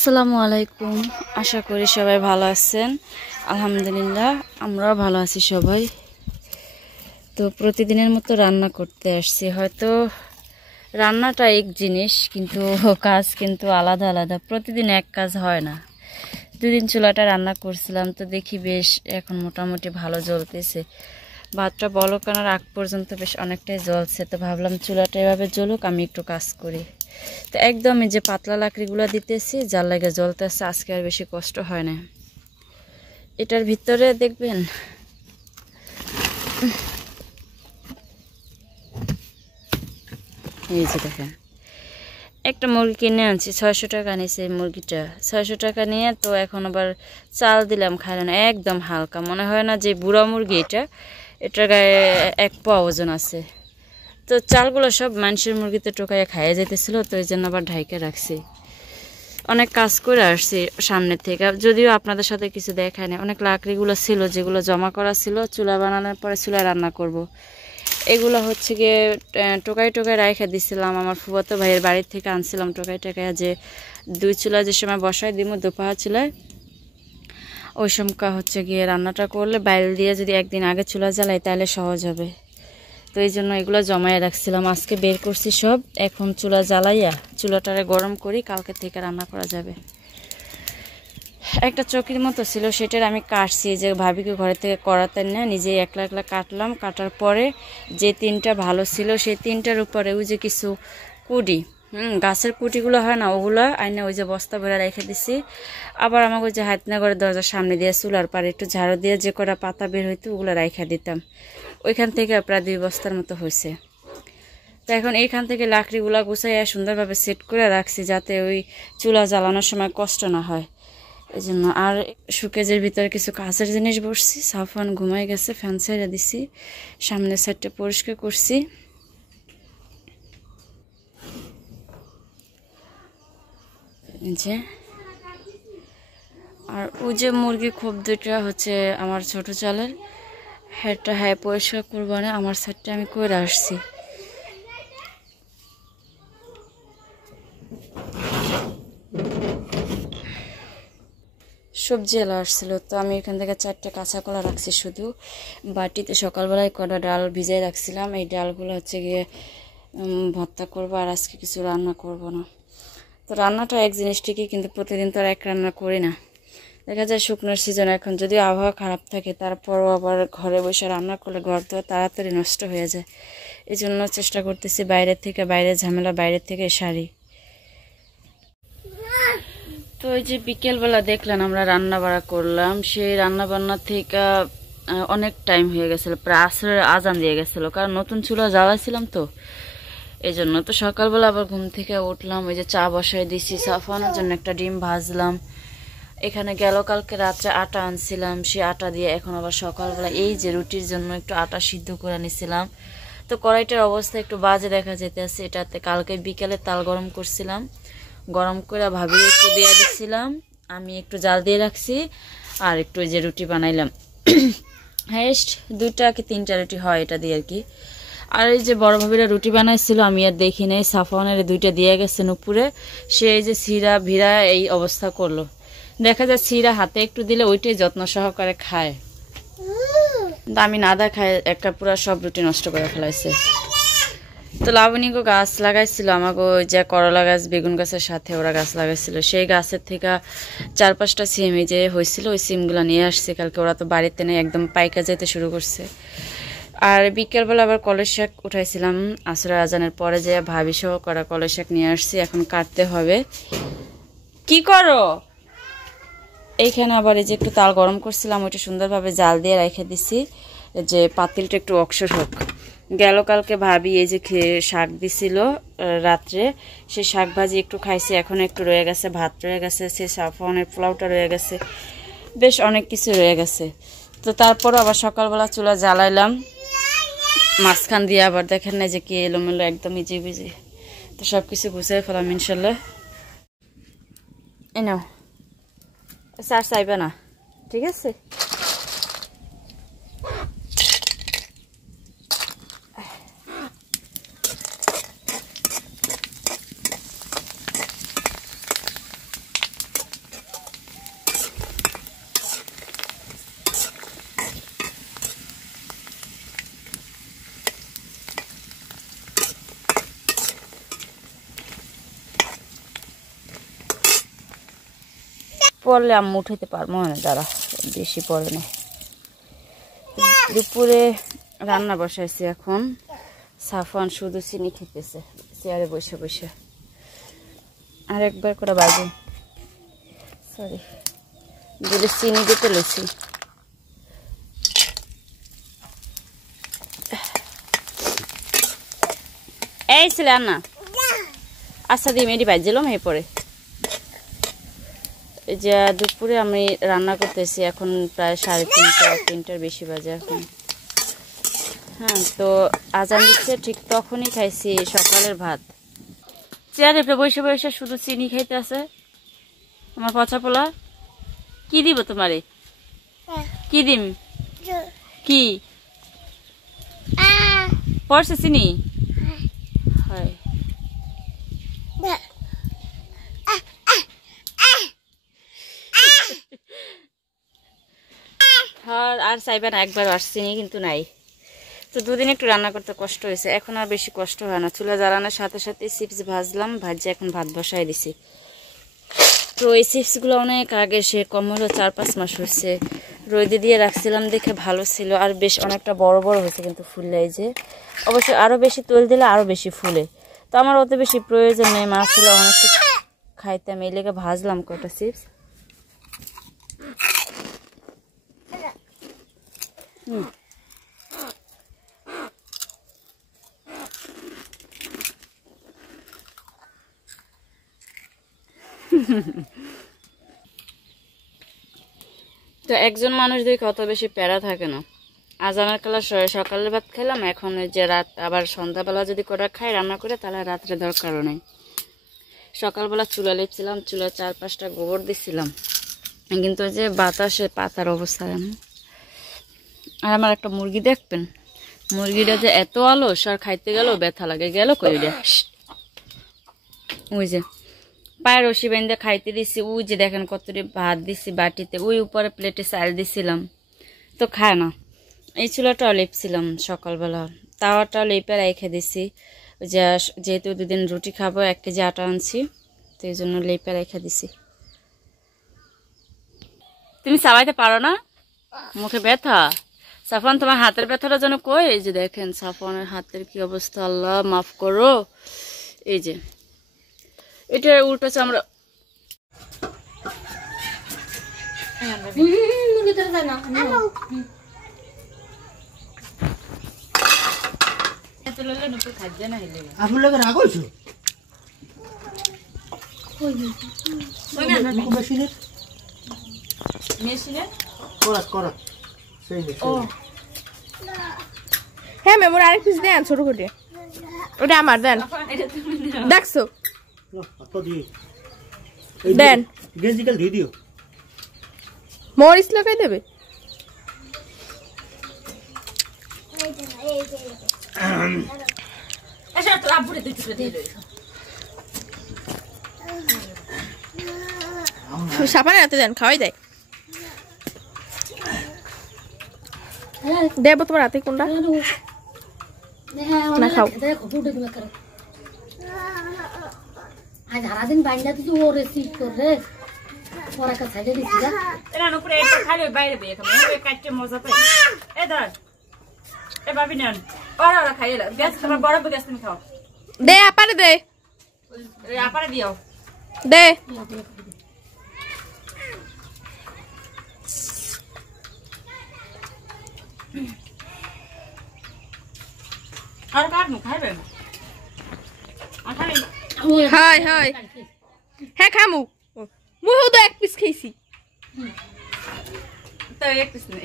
আসসালামু আলাইকুম। আশা করি সবাই ভালো আছেন। আলহামদুলিল্লাহ আমরাও ভালো আছি সবাই। তো প্রতিদিনের মতো রান্না করতে আসছি। হয়তো রান্নাটা এক জিনিস, কিন্তু কাজ কিন্তু আলাদা আলাদা। প্রতিদিন এক কাজ হয় না। দুদিন চুলাটা রান্না করছিলাম, তো দেখি বেশ এখন মোটামুটি ভালো জ্বলতেছে। ভাতটা বলক আনার আগ পর্যন্ত বেশ অনেকটাই জ্বলছে। তো ভাবলাম চুলাটা এভাবে জ্বলুক, আমি একটু কাজ করি। তো একদমই যে পাতলা লাকড়িগুলো দিতেছি, যার লাগে জ্বলতেছে। আজকে আর বেশি কষ্ট হয় না। এটার ভিতরে দেখবেন এই যে দেখেন, একটা মুরগি কিনে আনছি, 600 টাকা নিয়েছে এই মুরগিটা। 600 টাকা নিয়ে তো এখন আবার চাল দিলাম, খাইল না। একদম হালকা, মনে হয় না যে বুড়া মুরগি। এটার গায়ে 1 পোয়া ওজন আছে। তো চালগুলো সব মানুষের মুরগিতে টোকাইয়া খাইয়ে যেতেছিল, তো এই জন্য আবার ঢাইকে রাখছি। অনেক কাজ করে আসছি সামনে থেকে, যদিও আপনাদের সাথে কিছু দেখায় না। অনেক লাকড়িগুলো ছিল যেগুলো জমা করা ছিল, চুলা বানানোর পরে চুলায় রান্না করব। এগুলো হচ্ছে গিয়ে টোকাই রাইখা দিছিলাম। আমার ফুফাতো ভাইয়ের বাড়ির থেকে আনছিলাম টোকাই যে 2 চুলা যে সময় বসায় দিব দুপাহা চুলায়, ওই সময় হচ্ছে গিয়ে রান্নাটা করলে বাইল দিয়ে যদি একদিন আগে চুলা জ্বালাই তাহলে সহজ হবে। তো এই জন্য এগুলো জমায়ে রাখছিলাম। আজকে বের করছি সব। এখন চুলা জ্বালাইয়া চুলাটারে গরম করি, কালকে থেকে রান্না করা যাবে। একটা চকির মতো ছিল, সেটার আমি কাটছি। যে ভাবিকে ঘরে থেকে করাতেন না, নিজেই একলা একলা কাটলাম। কাটার পরে যে 3টা ভালো ছিল, সেই 3টার উপরে ওই যে কিছু কুডি, গাছের কুটিগুলো হয় না, ওগুলো আইনে ওই যে বস্তা ভরে রেখে দিছি। আবার আমাকে ওই যে হাতনাগরের দরজার সামনে দিয়ে চুলার পারে একটু ঝাড়ু দিয়ে যে কটা পাতা বের হইতো ওগুলো রাইখা দিতাম। ওইখান থেকে প্রায় 2 বস্তার মতো হয়েছে। তো এখন এইখান থেকে লাকড়িগুলা গুছাইয়া সুন্দরভাবে সেট করে রাখছি, যাতে ওই চুলা জ্বালানোর সময় কষ্ট না হয় এই জন্য। আর সুকেজের ভিতরে কিছু কাঁচের জিনিস বসছি। সাফওয়ান ঘুমাই গেছে, ফ্যান ছেড়ে দিছি। সামনের সাইডটা পরিষ্কার করছি। যে আর ওই যে মুরগি খুব 2টা হচ্ছে আমার ছোট চালের, হেডটা পরিষ্কার করবো না। আমার সাইডটা আমি করে আসছি। সবজি এলা আসছিল, তো আমি এখান থেকে 4টা কাঁচা কলা রাখছি শুধু বাটিতে। সকালবেলায় কটা ডাল ভিজাই রাখছিলাম। এই ডালগুলো হচ্ছে গিয়ে ভর্তা করবো, আর আজকে কিছু রান্না করব না। তো রান্নাটা এক জিনিস ঠিকই, কিন্তু প্রতিদিন তো আর এক রান্না করি না। দেখা যায় শুকনোর সিজন এখন, যদি আবহাওয়া খারাপ থাকে তারপরও আবার ঘরে বসে রান্না করলে ঘর তো তাড়াতাড়ি নষ্ট হয়ে যায়। এই জন্য চেষ্টা করতেছি বাইরের ঝামেলা বাইরের থেকে সারি। তো ওই যে বিকেলবেলা দেখলেন আমরা রান্না বাড়া করলাম। সেই রান্না বান্না থেকে অনেক টাইম হয়ে গেছিল, প্রায় আসরের আজান দিয়ে গেছিল, কারণ নতুন চুলা জ্বালাইছিলাম তো এই জন্য। তো সকালবেলা আবার ঘুম থেকে উঠলাম, ওই যে চা বসাই দিছি, সাফানোর জন্য একটা ডিম ভাজলাম। এখানে গেল কালকে রাত্রে আটা আনছিলাম, সেই আটা দিয়ে এখন আবার সকালবেলা এই যে রুটির জন্য একটু আটা সিদ্ধ করে নিছিলাম। তো কড়াইটার অবস্থা একটু বাজে দেখা যেতেছে। এটাতে কালকে বিকেলে তাল গরম করছিলাম, গরম করে ভাবি একটু দিয়ে দিচ্ছিলাম, আমি একটু জাল দিয়ে রাখছি, আর একটু ওই যে রুটি বানাইলাম। হাইয়েস্ট 2টা কি 3টা রুটি হয় এটা দিয়ে আর কি। আর এই যে বড় ভাবিরা রুটি বানাইছিল, আমি আর দেখি নাই। সাফওয়ানের 2টা দিয়ে গেছেন উপরে, সে এই যে সিরা ভিরা এই অবস্থা করলো। দেখা যায় সিরা হাতে একটু দিলে ওইটাই যত্ন সহকারে খায়, আমি না দেখায় একটা পুরা সব রুটি নষ্ট করে ফেলাইছে। তো লাবণীকে গাছ লাগাইছিল আমাকে, ওই যে করলা গাছ বেগুন গাছের সাথে ওরা গাছ লাগাইছিল। সেই গাছের থেকে 4-5টা সিম এই যে হয়েছিল, ওই সিমগুলো নিয়ে আসছে কালকে। ওরা তো বাড়িতে নেই, একদম পাইকা যেতে শুরু করছে। আর বিকেলবেলা আবার কলের শাক উঠাইছিলাম আসরের আজানের পরে, যে ভাবি সহ করা কলের শাক নিয়ে আসছি, এখন কাটতে হবে। কি করো? এইখানে আবার এই যে একটু তাল গরম করছিলাম, ওইটা সুন্দরভাবে জাল দিয়ে রেখে দিছি, যে পাতিলটা একটু অক্সর হোক। গেল কালকে ভাবি এই যে শাক দিছিল রাত্রে, সে শাক ভাজি একটু খাইছি, এখন একটু রয়ে গেছে, ভাত রয়ে গেছে, সে সাফওয়ানের পোলাওটা রয়ে গেছে, বেশ অনেক কিছু রয়ে গেছে। তো তারপরও আবার সকালবেলা চুলা জ্বালাইলাম, মাঝখান দিয়ে আবার দেখেন না যে কি এলোমেলো একদম ইজি বিজি। তো সব কিছু গুছিয়ে ফেলাম ইনশাল্লাহ। এই নাও, স্যার চাইবে না, ঠিক আছে। পড়লে আম্মু উঠাইতে পারবো না, দাঁড়া বেশি পড়ে না। দুপুরে রান্না বসাইছি, এখন সাফওয়ান শুধু চিনি খেতেছে চেয়ারে বসে বসে। আর একবার করে বাজে, সরি দিলে চিনি দিতে লইছি। এই ছেলে আন্না আচ্ছা দিয়ে মেডি বাজছিলাম এরপরে। এই যে দুপুরে আমি রান্না করতেছি, এখন প্রায় 3:30-3টার বেশি বাজে এখন। হ্যাঁ, তো আজান দিচ্ছে ঠিক তখনই খাইছি সকালের ভাত। চেয়ারে বসে বসে শুধু চিনি খাইতে আছে আমার পচা পোলা। কি দিব তোমারে? কি দিম? কি পড়ছে চিনি? হয় আর চাইবে না, একবার আসছিনি কিন্তু নাই। তো দুদিন একটু রান্না করতে কষ্ট হয়েছে, এখন আর বেশি কষ্ট হয় না। চুলা জ্বালানোর সাথে সাথে চিপস ভাজলাম, ভাজে এখন ভাত বসাই দিছি। তো এই চিপসগুলো অনেক আগে, সে কম হলো 4-5 মাস হয়েছে, রোদে দিয়ে রাখছিলাম দেখে ভালো ছিল, আর বেশ অনেকটা বড় বড় হয়েছে কিন্তু ফুললে। এই যে অবশ্যই আরও বেশি তেল দিলে আরও বেশি ফুলে, তো আমার অত বেশি প্রয়োজন নেই। মাছ ছিল অনেকটা খাইতাম, এই লেগে ভাজলাম কটা চিপস। তো একজন মানুষ দেখে অত বেশি প্যারা থাকে না। আজানের কালা সকালে ভাত খেলাম, এখন ওই যে রাত আবার সন্ধ্যাবেলা যদি কটা খাই রান্না করে, তাহলে রাত্রে দরকারও নেই। সকালবেলা চুলা লেপছিলাম, চুলা 4-5টা গোবর দিচ্ছিলাম, কিন্তু ওই যে বাতাসে পাতার অবস্থা। আর আমার একটা মুরগি দেখবেন, মুরগিটা যে এত অলস, আর খাইতে গেলেও ব্যথা লাগে। গেল কই রে, ওই যে পায়ের রশি বেঁধে খাইতে দিছি। ওই যে দেখেন কতটি ভাত দিছি বাটিতে, ওই উপরে প্লেটে চাল দিছিলাম, তো খায় না। এই চুলাটাও লেপছিলাম সকালবেলা, তাওয়াটাও লেপে রেখে দিছি। যে যেহেতু 2 দিন রুটি খাবো, 1 কেজি আটা আনছি, তো এই জন্য লেপে রেখে দিছি। তুমি চাবাইতে পারো না? মুখে ব্যথা? সাফওয়ান তোমার হাতের ব্যথাটা যেন কই? এই যে দেখেন সাফওয়ানের হাতের কি অবস্থা, আল্লাহ মাফ করো। এই যে এটা উল্টো চামড়া। হ্যাঁ মেমোর আরেক পিস দেন ছোট করে, ওটা আমার দেন। দেখছো দেন, গেঞ্জিকাল দিয়ে দিও। মরিচ লাগাই দেবে। সাপানে রাতে দেন, খাওয়াই দেয়। দেবো তোমার রাতে কোনটা না খাও। আজ সারাদিন বাইন্ডা তুই ও রেসিভ করে পরে একটা সাইডে দিছি যা এরা উপরে একটা খালি বাইরে দিয়ে খাবে, ওই কাটতে মজা পাই। এ ধর এ ভাবি নেন, ওরা ওরা খাইলা গ্যাস, তোমার বড় গ্যাস তুমি খাও। দে আপারে দে, আপারে দিও দে। আর কাট নু খাইবে আর খাই। হাই হাই হ্যাঁ খামু, মুইও তো 1 পিস খাইছি। তো এক পিস নে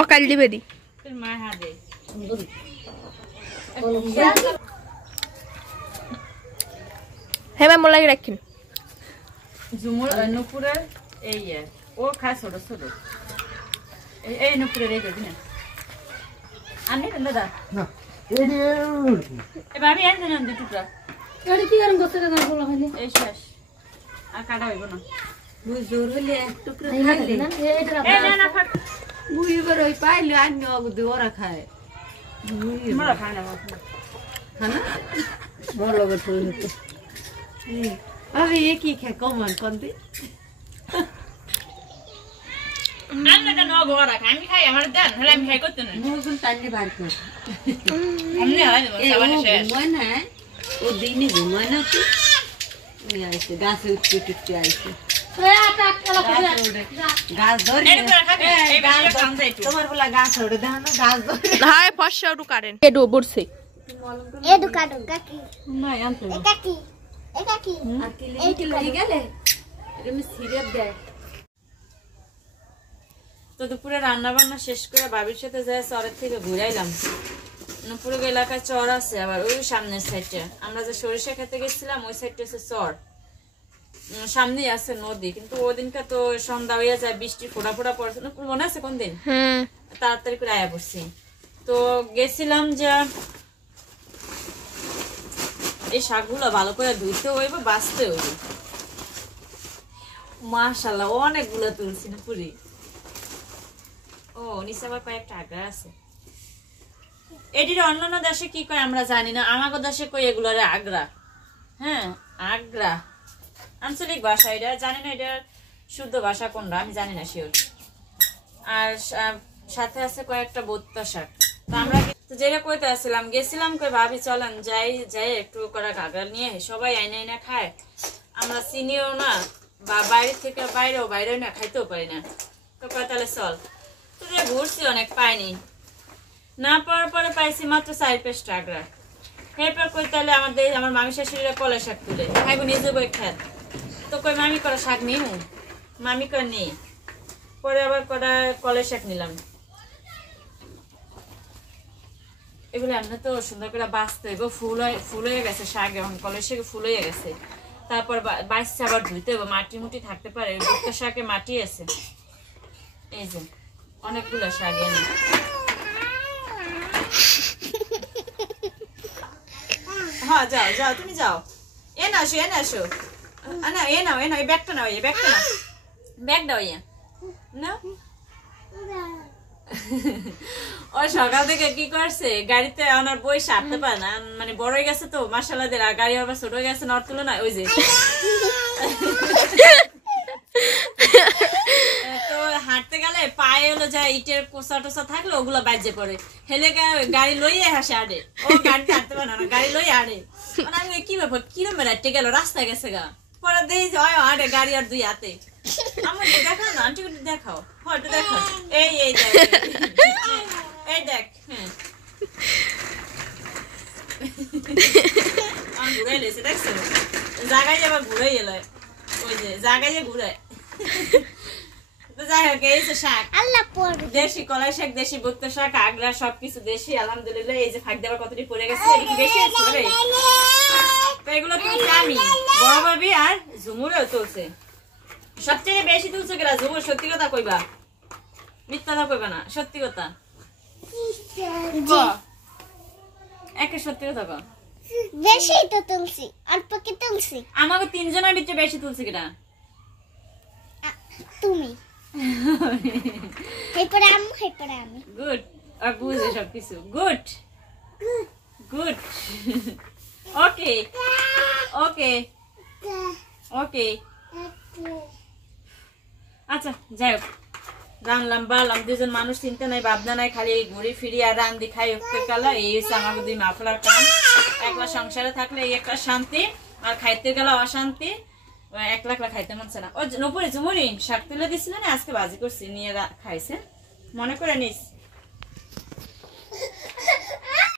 অকাল দিবে দি তোর মা হাতে হ্যাঁ ম্যাম মোলাই রাখেন। ঝুমুর নুপুরের এই ও খায় ছোট ছোট, এই নুপুরের এই দিন আনি দাদা না এ ভাবি এনে দেন 2 টুকরা। এডি কি আর গোসে না বলা হইনি এই শেষ আর কাটা হইব না। মুই জোর হলে 1 টুকরা এই খাইলে না এইটা এই না না ফাট মুই এবার ওই পাইলে আন্য অগদি ওরা খায় মারা খায় না খানা বড় লগে থই হতে আরে এ কি খায় কমান কোনতে রান্নাটা ন গোড়া খাই আমি খাই আমার দেন হলে আমি খাই করতে না মুগুন টাইলে বার কর এমনি হয় দেবো সাবানে শেষ ঘুমায় না ও দিনে ঘুমায় না তো ওই আইছে গাছে উঠতে আইছে গাছ ধরে তোমার বলা গাছ ওড়ে দেখো না গাছ ধরে হায় ফর্সা উঠু কারেন এডু বসে এডু কাটু কাকি না আনতে কাকি কাকি আর কি লেগে গেলে এরকম সিরিয়াস দেয় তো দুপুরে রান্না বান্না শেষ করে বাবির সাথে যাই চরের থেকে ঘুরে আইলাম পুরো এলাকায় চর আছে আবার ওই সামনের সাইডটা আমরা যে সরিষা খেতে গেছিলাম ওই সাইডটা হচ্ছে চর সামনেই আছে নদী কিন্তু ওদিনকে তো সন্ধ্যা হইয়া যায় বৃষ্টি ফোড়া ফোড়া পড়ছে মনে আছে কোন দিন তাড়াতাড়ি করে আয়া পড়ছি তো গেছিলাম যে এই শাকগুলো ভালো করে ধুইতে হইবে বাঁচতে হইবে মাশাআল্লাহ অনেকগুলো তুলছি না পুরি ও নিচে আবার কয়েকটা আগ্রা আছে এটির অন্যান্য দেশে কি কয় আমরা জানি না আমাগো দেশে কই এগুলোরে আগ্রা হ্যাঁ আগ্রা আঞ্চলিক ভাষা এটা জানি না এটার শুদ্ধ ভাষা কোনটা আমি জানি না শিওর আর সাথে আছে কয়েকটা বোত্তা শাক তো আমরা যেটা কইতে আসছিলাম গেছিলাম কই ভাবি চলেন যাই একটু করে আগ্রা নিয়ে সবাই আইনা খায় আমরা চিনিও না বা বাইরে থেকে বাইরেও না খাইতেও পারি না তো কয় তাহলে চল তো ঘুরছি অনেক পাইনি না পাওয়ার পরে পাইছি মাত্র 4 টাকা এরপর কই তাহলে আমার মামি শাশুড়িরা কলা শাক তুলে খাইবো নিজে বই খাত তো কই মামি করা শাক নিমু মামি কয় নেই পরে আবার কলা শাক নিলাম এগুলো এমনি তো সুন্দর করে বাঁচতে গো ফুল হয়ে গেছে শাক এখন কলা শাকে ফুল হয়ে গেছে তারপর বাঁচছে আবার ধুইতে হবে মাটি মুটি থাকতে পারে ভুট্টা শাকে মাটি আছে এই যে অনেকগুলো শাক এনে হ্যাঁ যাও তুমি যাও এনে আসো না এ নাও এই ব্যাগটা নাও ব্যাগ দাও না ও সকাল থেকে কি করছে গাড়িতে আমার বই সারতে পারে না মানে বড় হয়ে গেছে তো মাশাআল্লাহ গাড়ি আবার ছোট হয়ে গেছে নর তুলো না ওই যে তো হাঁটতে গেলে পায়ে হলো যা ইটের কোসা টোসা থাকলে ওগুলো বাজে পড়ে হেলে গাড়ি লইয়ে হাসে আড়ে ও গাড়িতে হাঁটতে পারে না গাড়ি লইয়ে আড়ে মানে আমি কি ব্যাপার কিরম হাঁটতে গেল রাস্তায় গেছে গা পরে দেখি আড়ে গাড়ি আর দুই হাতে আমার দেখাও না আন্টি দেখাও হয়তো দেখো এই দেখ এই দেখ হ্যাঁ আমার ঘুরাই লেছে দেখছো জায়গায় আবার ঘুরাই এলো ওই যে জায়গায় ঘুরায় তো যাই হোক এই যে শাক দেশি কলাই শাক দেশি ভুট্টা শাক আগ্রা সবকিছু দেশি আলহামদুলিল্লাহ এই যে ফাঁক দেওয়ার কতটি পড়ে গেছে এগুলো বেশি আছে তো এগুলো তুলছে আমি বড় ভাবি আর ঝুমুরেও তুলছে সবচেয়ে বেশি তুলছে কেরা ঝুমুর সত্যি কথা কইবা মিথ্যা কথা কইবা না সত্যি কথা একে সত্যি কথা কও বেশি তো তুলছি অল্প কি তুলছি আমাকে তিনজনের ভিতরে বেশি তুলছে কেরা তুমি হেপরে আমি গুড আর বুঝে সবকিছু গুড ওকে আচ্ছা যাই হোক রানলাম বাড়লাম দুজন মানুষ চিন্তা নাই ভাবনা নাই খালি ঘুরি ফিরি আর রান্দি খাই উঠতে গেলা এই হচ্ছে আমাকে দুই মাফলার কাম একলা সংসারে থাকলে এই একটা শান্তি আর খাইতে গেলে অশান্তি একলা খাইতে মনছে না ও নুপুরি ঝুমুরি শাক তুলে দিছিল না আজকে বাজি করছি নিয়ে খাইছে মনে করে নিস